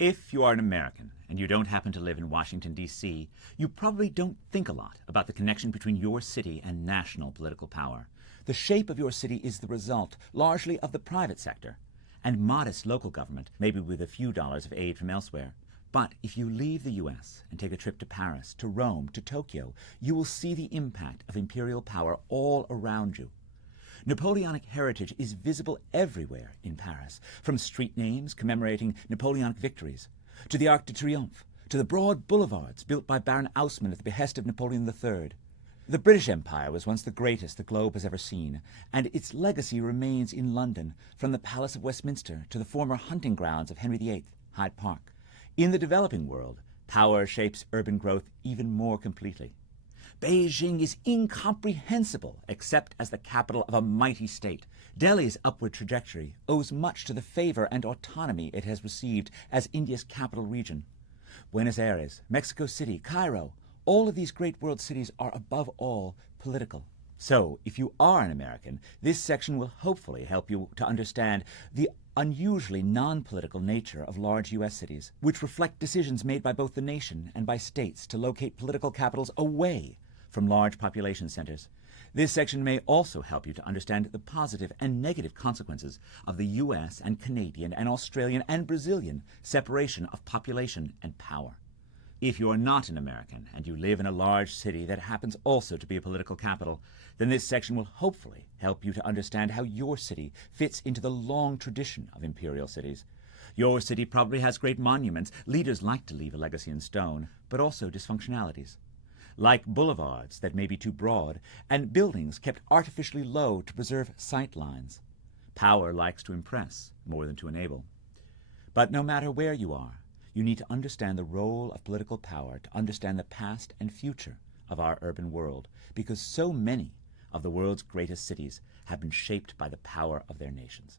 If you are an American and you don't happen to live in Washington, D.C., you probably don't think a lot about the connection between your city and national political power. The shape of your city is the result, largely, of the private sector and modest local government, maybe with a few dollars of aid from elsewhere. But if you leave the U.S. and take a trip to Paris, to Rome, to Tokyo, you will see the impact of imperial power all around you. Napoleonic heritage is visible everywhere in Paris, from street names commemorating Napoleonic victories, to the Arc de Triomphe, to the broad boulevards built by Baron Haussmann at the behest of Napoleon III. The British Empire was once the greatest the globe has ever seen, and its legacy remains in London, from the Palace of Westminster to the former hunting grounds of Henry VIII, Hyde Park. In the developing world, power shapes urban growth even more completely. Beijing is incomprehensible except as the capital of a mighty state. Delhi's upward trajectory owes much to the favor and autonomy it has received as India's capital region. Buenos Aires, Mexico City, Cairo, all of these great world cities are above all political. So, if you are an American, this section will hopefully help you to understand the unusually non-political nature of large U.S. cities, which reflect decisions made by both the nation and by states to locate political capitals away from large population centers. This section may also help you to understand the positive and negative consequences of the U.S. and Canadian and Australian and Brazilian separation of population and power. If you are not an American and you live in a large city that happens also to be a political capital, then this section will hopefully help you to understand how your city fits into the long tradition of imperial cities. Your city probably has great monuments. Leaders like to leave a legacy in stone, but also dysfunctionalities, like boulevards that may be too broad and buildings kept artificially low to preserve sight lines. Power likes to impress more than to enable. But no matter where you are, you need to understand the role of political power to understand the past and future of our urban world, because so many of the world's greatest cities have been shaped by the power of their nations.